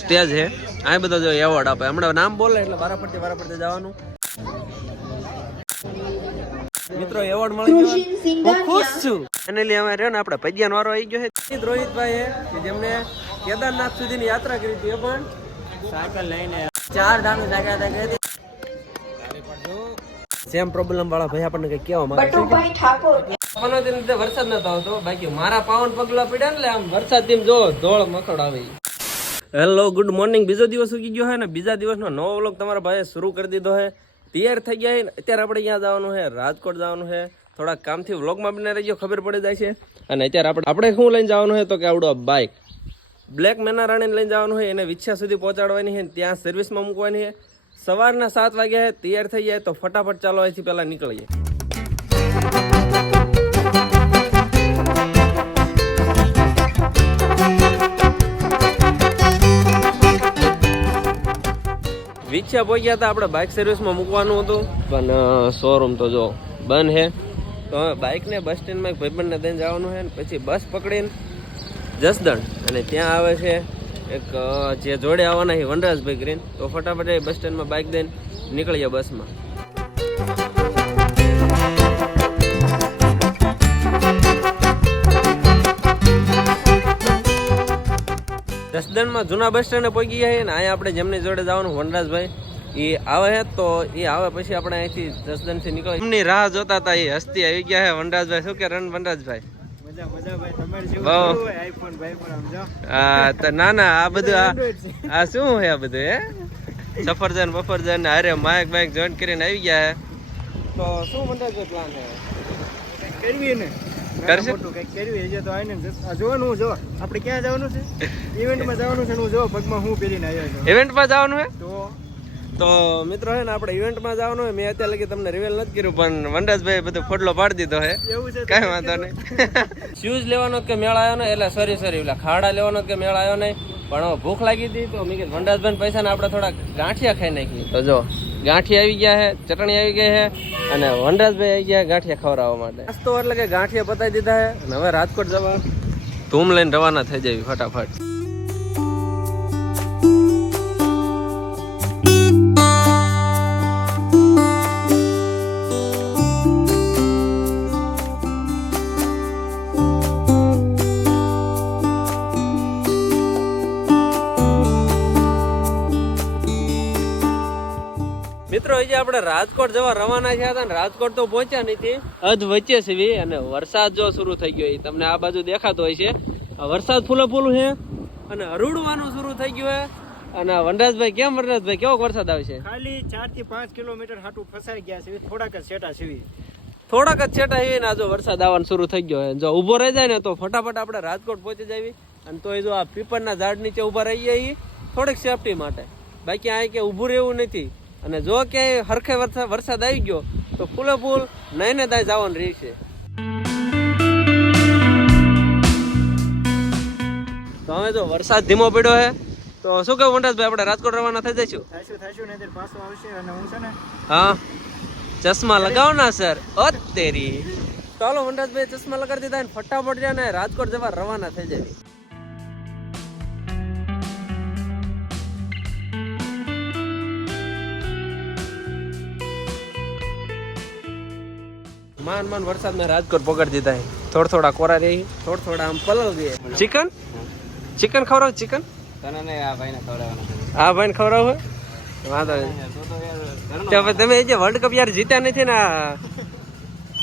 Stage છે આ બધો જો એવોર્ડ આપે હમણાં નામ બોલે એટલે વારાફરતી જવાનું મિત્રો એવોર્ડ મળી ગયો હું ખુશ છું ફાઇનલી અમે રહ્યો ને આપણે પૈડિયાનો વારો આવી ગયો છે રોહિતભાઈ કે જેમને કેદારનાથ સુધીની યાત્રા કરી હતી એ પણ સાયકલ લઈને 4 ધામ જાગ્યા કરી સેમ પ્રોબ્લેમ વાળા ભાઈ આપણને કઈ કેવા માંગે છે વરસાદ નતો આવતો બાકી મારા પાવન પગલા પડ્યા ને આમ વરસાદ થી જો ધોળ મકડ આવે. Hello good morning. બીજો દિવસ ઉગી ગયો હે ને બીજા દિવસનો નવો વ્લોગ તમારા ભાઈએ શરૂ કરી દીધો હે. તૈયાર થઈ ગયા હે. અત્યારે આપણે અહીંયા જવાનું છે રાજકોટ જવાનું છે. થોડા કામથી વ્લોગમાં બને રહી ગયો ખબર પડી જાય છે. અને અત્યારે આપણે શું લઈને જવાનું છે તો કે આવડો બાઇક બ્લેક મેના રાણીને લઈને જવાનું છે. એને વિછા સુધી પહોંચાડવાની છે ત્યાં સર્વિસમાં મૂકવાની છે. સવારના 7 વાગ્યા છે. તૈયાર થઈ જાય તો ફટાફટ ચાલો અહીંથી પહેલાં નીકળીએ. વિછા પહોંચ્યા હતા આપણે બાઇક સર્વિસમાં મૂકવાનું હતું પણ શોરૂમ તો જો બંધ છે. તો હવે બાઇકને બસ સ્ટેન્ડમાં એક ભાઈબંધને દઈને જવાનું છે ને પછી બસ પકડીને જસદણ અને ત્યાં આવે છે એક જે જોડે આવવાના છે વનરાજભાઈ કરીને તો ફટાફટ એ બસ સ્ટેન્ડમાં બાઇક દઈને નીકળીએ બસમાં. જસદણમાં જૂના બસ સ્ટેન્ડે પહોંચી ગયા છે ને અહીંયા આપણે જેમની જોડે જવાનું વનરાજભાઈ એ આવે છે તો એ આવે પછી આપણે અહીંથી જસદણથી નીકળી એમની રાહ જોતા હતા. એ હસ્તી આવી ગયા છે વનરાજભાઈ. શું કે વનરાજભાઈ ના આ બધું આ શું છે આ બધું હે સફરજન બફરજન અરે માઇક બાઇક જોઈન્ટ કરીને આવી ગયા હે તો શું વનરાજભાઈ પ્લાન છે કરવી ને કરશે જોવાનું જો આપણે ક્યાં જવાનું છે ઇવેન્ટમાં જવાનું છે. હું જો પગમાં હું પહેરીને આવ્યો છું ઇવેન્ટમાં જવાનું છે તો મિત્રો છે ને આપણે ઇવેન્ટમાં જવાનું હોય. મેં અત્યારે લગી તમને રિવેલ નથી કર્યું પણ વનરાજભાઈ બધો ફોટલો પાડી દીધો છે. કઈ વાંધો નહીં. શૂઝ લેવાનો કે મેળ આવ્યો ને એટલે સોરી ઓલા ખાડા લેવાનો કે મેળ આવ્યો નહીં પણ ભૂખ લાગી હતી તો મેં કીધું વનરાજભાઈ પૈસા ને આપણે થોડા ગાંઠિયા ખાઈ નાખીએ. તો જો ગાંઠિયા આવી ગયા છે ચટણી આવી ગઈ છે અને વનરાજભાઈ આવી ગયા ગાંઠિયા ખવડાવવા માટે. નાસ્તો એટલે કે ગાંઠિયા પતાવી દીધા છે અને હવે રાજકોટ જવા ધૂમ લઈને રવાના થઈ જાય ફટાફટ. મિત્રો હજી આપણે રાજકોટ જવા રવાના થયા હતા ને રાજકોટ તો પહોંચ્યા નથી અધ વચ્ચે છે અને વરસાદ જો શરૂ થઈ ગયો તમને આ બાજુ દેખાતો હોય છે. વરસાદ ફૂલે ફૂલ છે અને હરુડવાનું શરૂ થઈ ગયું છે. અને વનરાજભાઈ કેમ વનરાજભાઈ કેવો વરસાદ આવે છે? ખાલી 4 થી 5 કિલોમીટર હાટું ફસાઈ ગયા છે. થોડાક જ છેટા છે ને આ જો વરસાદ આવવાનું શરૂ થઈ ગયો છે. જો ઊભો રહી જાય ને તો ફટાફટ આપણે રાજકોટ પહોંચી જાય. અને તો એ જો આ પીપળના ઝાડ નીચે ઊભા રહી જાય થોડીક સેફટી માટે બાકી આ કે ઊભું રહેવું નથી. અને જો ક્યાંય હરખે વરસાદ આવી ગયો તો ફૂલે ફૂલ નઈને દાય જવાનું રહેશે. તો હવે જો વરસાદ ધીમો પડ્યો છે તો શું કહું વનરાજભાઈ આપણે રાજકોટ રવાના થઈ જઈશું. હા ચશ્મા લગાવો ના સર ઓ તેરી. ચાલો વનરાજભાઈ ચશ્મા લગાડી દીધા ને ફટાફટ રહ્યા ને રાજકોટ જવા રવાના થઈ જાય. માન વરસાદ મેં રાજકોટ પકડી દીધા છે. થોડા કોરા રહી થોડા આમ પલવ ગયે. ચિકન ખવડાવ ચિકન આ ભાઈને ખવડાવ વાંધો નહીં. તમે જે વર્લ્ડ કપ યાર જીત્યા નથી ને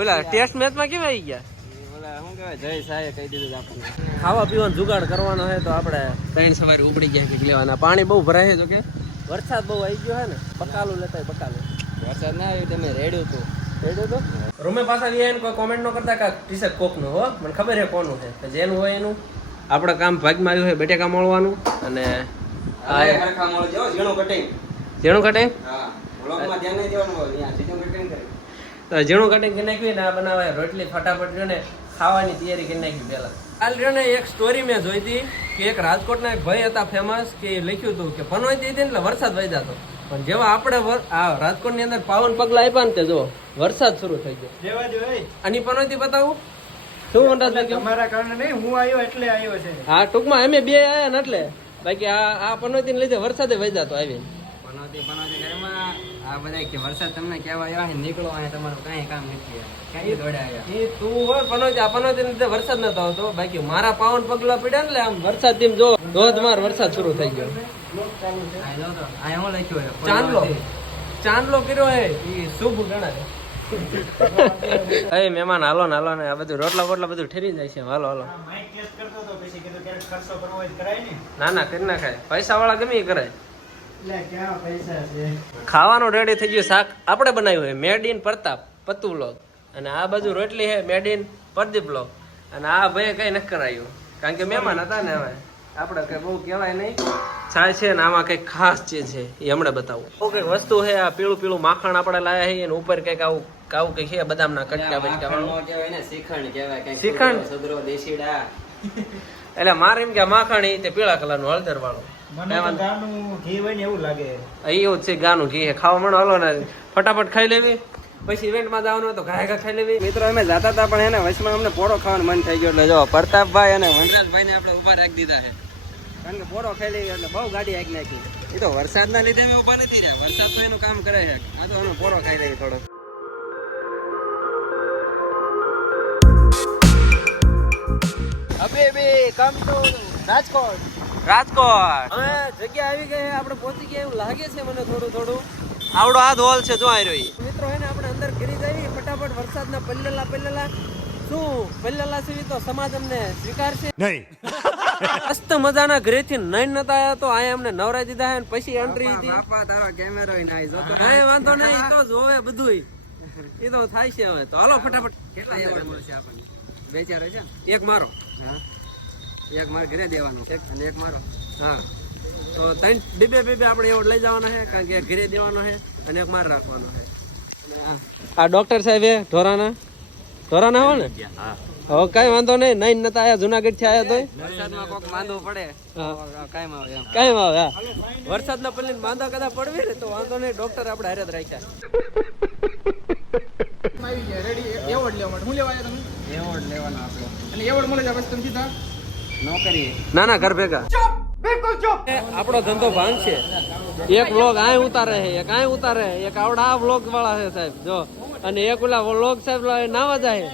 ઓલા ટેસ્ટ મેચમાં કેમ આવી ગયા? ખાવા પીવાનો જુગાડ કરવાનો છે તો આપણે 3 સવારે ઉપડી ગયા લેવાના. પાણી બહુ ભરાય છે કે વરસાદ બહુ આવી ગયો છે ને બકાલું લેતા બકાલું વરસાદ ના આવ્યું તમે રેડ્યું હતું રૂમે પાછા ગયા કોઈ કોમેન્ટ ન કરતા કા ટી શર્ટ કોકનું હો મને ખબર છે કોનું છે જેનું હોય એનું આપણે કામ ભાગમાં આવ્યું છે બેટેકા મળવાનું અને ઝીણું કટિંગ ઝીણું કટિંગ કરી નાખ્યું ને આ બનાવે રોટલી ફટાફટ ને ખાવાની તૈયારી કરી નાખી પેલા. કાલ ને એક સ્ટોરી મેં જોઈ હતી કે એક રાજકોટના એક ભાઈ હતા ફેમસ કે લખ્યું હતું કે પનોઈ હતી એટલે વરસાદ વહી જતો પણ જેવા આપણે આ રાજકોટ ની અંદર પાવન પગલા આપ્યા ને તે જો વરસાદ શરૂ થઈ ગયો. આની પનોતી બતાવું શું વનરાજભાઈ તમારા કારણે નહીં હું આવ્યો એટલે આવ્યો છે. હા ટૂંકમાં અમે બે આયા ને એટલે બાકી આ પનોતી ને લીધે વરસાદે વહી જતો આવી પનોતી ઘરમાં આ બધા કે વરસાદ તમને કહેવા આવ્યા છે નીકળો અહીંયા તમારું કાંઈ કામ નથી ક્યાંય દોડાયા એ તું હોય પનોતી ને લીધે વરસાદ નતો આવતો બાકી મારા પાવન પગલા પડ્યા ને આમ વરસાદ તેમ જો ધોધમાર વરસાદ શરૂ થઈ ગયો અહીંયા હું લખ્યું ચાંદલો કર્યો હે એ શુભ ગણાય એ મહેમાન હાલો ને આ બધું રોટલા બોટલા બધું ઠેરી જાય છે હાલો માઇક ટેસ્ટ કરતો તો પછી કીધું ક્યારેક ખર્ચો કરવો હોય તો કરાય ને. ના કરી નાખાય પૈસા વાળા ગમે એ કરાય એટલે ક્યાં પૈસા છે? ખાવાનું રેડી થઈ ગયું શાક આપણે બનાવ્યું છે મેડ ઇન પ્રતાપ પત્તુ બ્લોગ અને આ બાજુ રોટલી છે મેડ ઇન પ્રદીપ બ્લોગ અને આ ભાઈ કઈ નથી કરાયું કારણ કે મહેમાન હતા ને હવે આપણે કઈ બહુ કહેવાય નહીં છાય છે ને આમાં કઈક ખાસ ચીજ છે એ હમણાં બતાવું બહુ કઈક વસ્તુ છે આ પીળું માખણ આપણે લાયા છે અને ઉપર કઈક આવું કઈક છે બદામના કટકા બટકા કહેવાય ને શ્રીખંડ કહેવાય કંઈક શ્રીખંડ? સદરો દેશીડા એટલે મારે એમ કે આ માખણ એ તે પીળા કલરનું હળદર વાળું મને તો ગાનું ઘી હોય ને એવું લાગે. એવું જ છે ગાનું ઘી ખાવા મળો હલો ને ફટાફટ ખાઈ લેવી પછી ઇવેન્ટમાં જવાનું તો ઘાય ખાઈ લેવી મિત્રો અમે જતા હતા પણ એને વચમાં અમને પોળો ખાવાનું મન થઈ ગયો એટલે જો પ્રતાપભાઈ અને વનરાજભાઈ ને આપણે ઉભા રાખી દીધા છે કારણ કે પોળો ખાઈ લઈએ એટલે બહુ ગાડી હાંકી નાખી એ તો વરસાદના લીધે અમે ઉભા નથી રહ્યા વરસાદ તો એનું કામ કરે છે આ તો અમે પોળો ખાઈ લઈએ થોડો રાજકોટ હવે જગ્યા આવી ગઈ આપણે પહોંચી ગયા એવું લાગે છે મને થોડું આવડો આ હોલ છે જો આર્યો ઈ મિત્રો હે ને આપણે અંદર ઘરી જઈએ ફટાફટ વરસાદના પલ્લેલા શું પલ્લેલા છે તો સમાજ અમને સ્વીકારશે નહીં મસ્ત મજાના ઘરેથી નહીં નતા આયા તો આયા અમને નવરાઈ દીધા હે પછી એન્ટ્રી હતી બાપા તારો કેમેરો નાઈ જોતો કાંઈ વાંધો નહીં ઈ તો જોવે બધુંય એ તો થાય છે હવે તો હાલો ફટાફટ કેટલા એવોર્ડ મળશે આપણને બે ચાર છે એક મારો હા એક મારે ઘરે દેવાનું છે અને એક મારો હા તો ત્રણ બે આપણે એવોર્ડ લઈ જવાના છે કારણ કે એક ઘરે દેવાનો છે અને એક માર રાખવાનો છે આ ડોક્ટર સાહેબ એ ઢોરાના હો ને હવે કઈ વાંધો નહીં નતા આયા જુનાગઢ થી આયા તોય વરસાદમાં કોક માંદવું પડે કાયમ આવે એમ કાંઈ આવે હા વરસાદના પલ્લે માંદા કદા પડવી ને તો વાંધો નહીં ડોક્ટર આપણે હારે જ રાખ્યા એવોર્ડ લેવા માટે હું લેવા આવ્યા તમે? એવોર્ડ લેવાનો આપણો અને એવોર્ડ મળે છે પછી તમે સીધા નોકરી ના ઘર ભેગા આપણો ધંધો ભાંગ છે એક વ્લોગ આય ઉતારે છે એક આય ઉતારે એક આવડા આ વ્લોગ વાળા છે સાહેબ જો અને એક ઓલા વ્લોગ સાહેબ નાવા જાય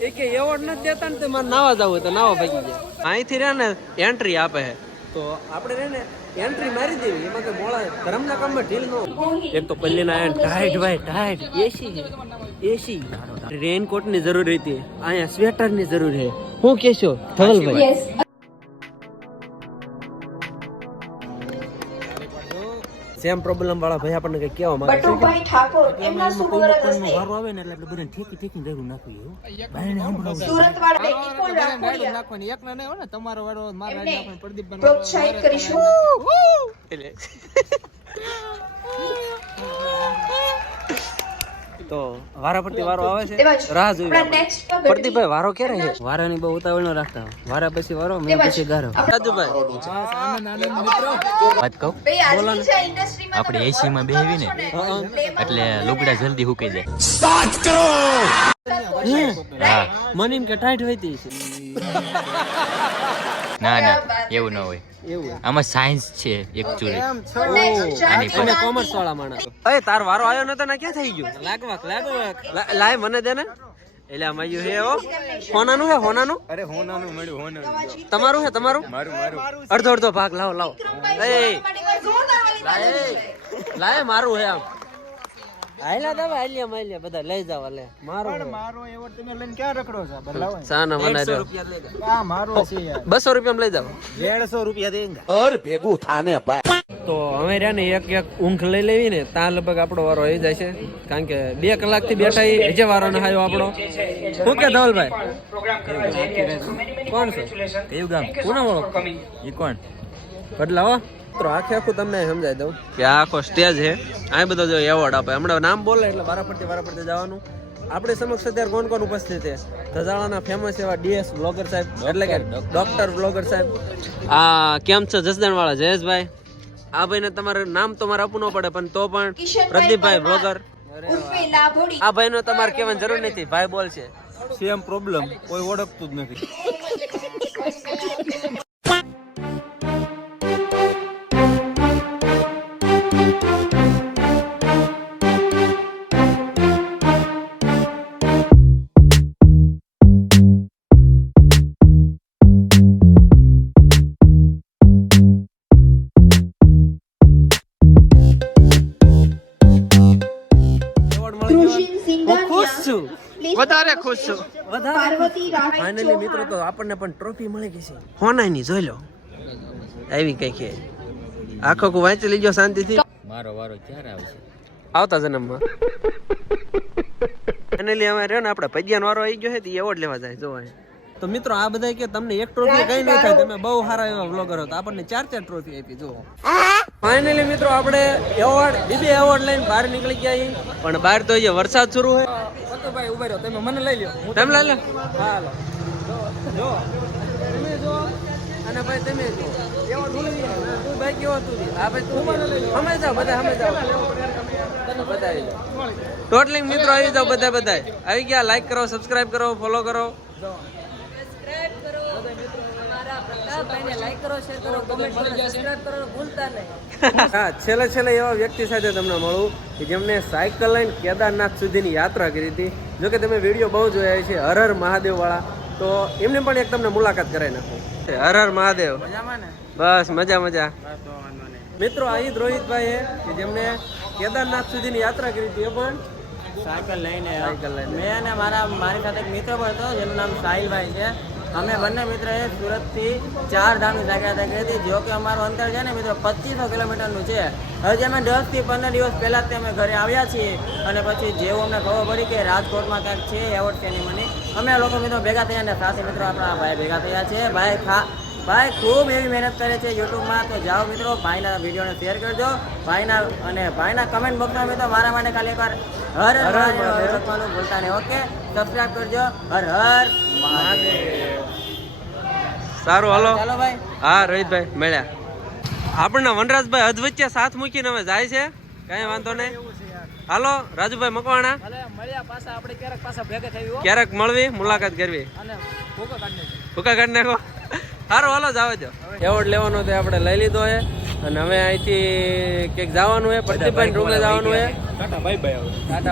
એ કે એવોર્ડ નથી દેતા ને તે મારે નાવા જવું હોય તો નાવા ભાગી જાય અહીંથી રે ને એન્ટ્રી આપે છે તો આપણે રે ને એન્ટ્રી મારી દેવી એમાં તો મોળા ધર્મના કામમાં ઢીલ ન એક તો પલ્લીના ટાઈટ ભાઈ ટાઈટ એસી રેનકોટ ની જરૂર હતી અહીંયા સ્વેટર ની જરૂર છે હું કેશો ધવલભાઈ સેમ પ્રોબ્લેમ વાળા ભાઈ આપણને કઈ કેવા માંગે છે બટુભાઈ ઠાકોર એમના સુમુહૂર્ત હસ્તે વારો આવે ને એટલે આપણે બધાને ઠેકી જરૂર નાખવી બાયણે સંભળાવું સુરત વાળા નિકુલ રાખોડિયા નાખવાની એક ના નહીં હોય ને તમારો વાળો મારા એમને નાખવાનો પ્રદીપ પ્રોત્સાહિત કરીશું તો વારા પરથી વારો આવે છે તેમજ રાહ જોઈ આપણા next પ્રદીપભાઈ વારો ક્યારે છે વારાની બહુ ઉતાવળ ન રાખતા વારા પછી વારો મેં તેમજ પછી ગારો રાજુભાઈ વાત કહું ભાઈ આજની જે ઇન્ડસ્ટ્રીમાં આપણે AC માં બેહવી ને એટલે લુગડા જલ્દી સુકાઈ જાય હા મને એમ કે ટાઈટ હોય છે ના એવું ન હોય આમાં સાયન્સ છે એકચ્યુઅલી આની પર કોમર્સ વાળા માણસ એ તાર વારો આવ્યો નતો ને ક્યાં થઈ ગયું લાગવાક લાય મને દે ને એટલે આ માયું હે હો હોનાનું હે હોનાનું અરે હોનાનું મળ્યું હોનાનું તમારું હે તમારું મારું અડધો ભાગ લાવો એ લાય મારું હે આમ આયલા દવા આલ્યા બધા લઈ જાવ લે મારું મારો એવોર્ડ તમે લઈને ક્યાં રખડો છો બદલાવો સાના મને 100 રૂપિયા લઈ જા આ મારો છે યાર 200 રૂપિયા લઈ જાવ 150 રૂપિયા દેંગા તો અમે રહ્યા ને એક ઊંઘ લઈ લેવી ને ત્યાં લગભગ આપણો વારો આવી જાય છે કારણ કે 2 કલાકથી બેઠા હજે વારો ન આવ્યો આપણો શું કે ધવલભાઈ કોણ છે કયું ગામ કોના વાળો ઈ કોણ બદલાવો તો આખું તમને સમજાવી દઉં કે આ આખો સ્ટેજ છે આ બધો જો એવોર્ડ આપે હમણાં નામ બોલે એટલે વારા પડતી જવાનું આપણે સમક્ષ અત્યારે કોણ ઉપસ્થિત છે ધજાળાના ફેમસ એવા ડીએસ બ્લોગર સાહેબ એટલે કે ડોક્ટર બ્લોગર સાહેબ આ કેમ છે જસદણ વાળા જયેશભાઈ આ ભાઈને તમારે નામ તો મારે આપવું ન પડે પણ તો પણ પ્રદીપભાઈ બ્લોગર ઉર્ફે લાભોડી આ ભાઈ નો તમારે કહેવાની જરૂર નથી ભાઈ બોલશે સેમ પ્રોબ્લેમ કોઈ ઓળખતું જ નથી વધારે ખુશ છું પાર્વતી રાણી ફાઇનલી મિત્રો તો આપણને પણ ટ્રોફી મળી ગઈ છે હોનાની જોઈ લો આવી કઈ કે આખો કો વાંચી લીજો શાંતિથી મારો વારો ક્યારે આવશે? આવતા જન્મમાં ફાઇનલી અમે રહ્યો ને આપણે પૈયાનો વારો આવી ગયો છે તો એવોર્ડ લેવા જાય જોવા તો મિત્રો આ બધા કે તમને એક ટ્રોફી કઈ નહીં થાય તમે બહુ સારા એવા વ્લોગર હતો આપણને 4 ટ્રોફી આપી જો ફાઇનલી મિત્રો આપણે એવોર્ડ બીબી એવોર્ડ લઈને બહાર નીકળી ગયા પણ બહાર તો અહીંયા વરસાદ શરૂ છે ભાઈ ઉભા રહ્યો તમે મને લઈ લ્યો તમે લઈ લો હા હાલો જો તમે જો અને ભાઈ તમે જો એવોર્ડ બોલી તું ભાઈ કેવો તું આ ભાઈ તું અમે જાવ બધા અમે જાવ તને બતાવી દો ટોટલિંગ મિત્રો આવી જાવ બધા આવી ગયા લાઈક કરો સબસ્ક્રાઇબ કરો ફોલો કરો હા છેલ્લે એવા વ્યક્તિ સાથે તમને મળું કે જેમને સાયકલ લઈને કેદારનાથ સુધીની યાત્રા કરી હતી જો કે તમે વિડીયો બહુ જોયા છે હર હર મહાદેવ વાળા તો એમને પણ એક તમને મુલાકાત કરાવી નાખું હર હર મહાદેવ બસ મજા મિત્રો અહીં રોહિતભાઈ કે જેમને કેદારનાથ સુધીની યાત્રા કરી હતી એ પણ સાયકલ લઈને મેં અને મારી સાથે એક મિત્ર પણ હતો જેનું નામ સાહિલભાઈ છે અમે બંને મિત્રએ સુરતથી 4 ધામની યાત્રા કરી હતી જો કે અમારું અંતર છે ને મિત્રો 2500 કિલોમીટરનું છે હજી અમે 10 થી 15 દિવસ પહેલાં જ અમે ઘરે આવ્યા છીએ અને પછી જેવું અમને ખબર પડી કે રાજકોટમાં ક્યાંક છે એવોર્ડ સેરેમની અમે લોકો મિત્રો ભેગા થયા અને સાથે મિત્રો આપણા ભાઈ ભેગા થયા છે ભાઈ ખૂબ એવી મહેનત કરે છે યુટ્યુબમાં તો જાઓ મિત્રો ભાઈના વિડીયોને શેર કરજો ભાઈના કમેન્ટ બોક્સમાં મિત્રો મારા માટે ખાલી એકવાર હર હર મહાદેવ લખવાનું ભૂલતા નહીં ઓકે સબસ્ક્રાઇબ કરજો હર હર મહાદેવ સારું હાલો ચાલો ભાઈ હા રોહિતભાઈ મળ્યા આપણને વનરાજભાઈ હદ વચ્ચે સાથ મૂકીને હવે જાય છે કઈ વાંધો નહીં હાલો રાજુભાઈ મકવાણા ક્યારેક મળવી મુલાકાત કરવી ભૂકા કાઢી નાખો સારું હાલો જાવ જો એવોર્ડ લેવાનો તે આપણે લઈ લીધો છે અને હવે અહીંથી ક્યાંક જવાનું છે પ્રદીપભાઈ રૂમે જવાનું છે ટાટા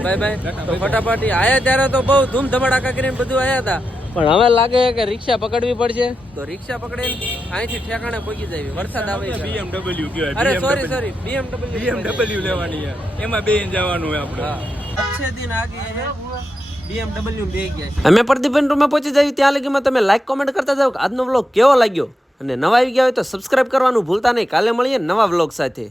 બાય બાય તો ફટાફટ આયા ત્યારે તો બહુ ધૂમ ધમાડાકા કરીને બધું આયા હતા પણ હવે લાગે કે રિક્ષા પકડવી પડશે તો રિક્ષા પકડીને અહીંથી ઠેકાણે પહોંચી જાય વરસાદ આવે છે અરે સોરી BMW લેવાની એમાં બેન જવાનું હોય આપણે अच्छे दिन आगे है BMW બે ગયા અમે પ્રદીપન રૂમમાં પહોંચી જઈએ ત્યાં લગીમાં તમે લાઈક કોમેન્ટ કરતા જાવ કે આજનો વ્લોગ કેવો લાગ્યો અને નવા આવી ગયા હોય તો સબસ્ક્રાઇબ કરવાનું ભૂલતા નહીં કાલે મળીએ નવા વ્લોગ સાથે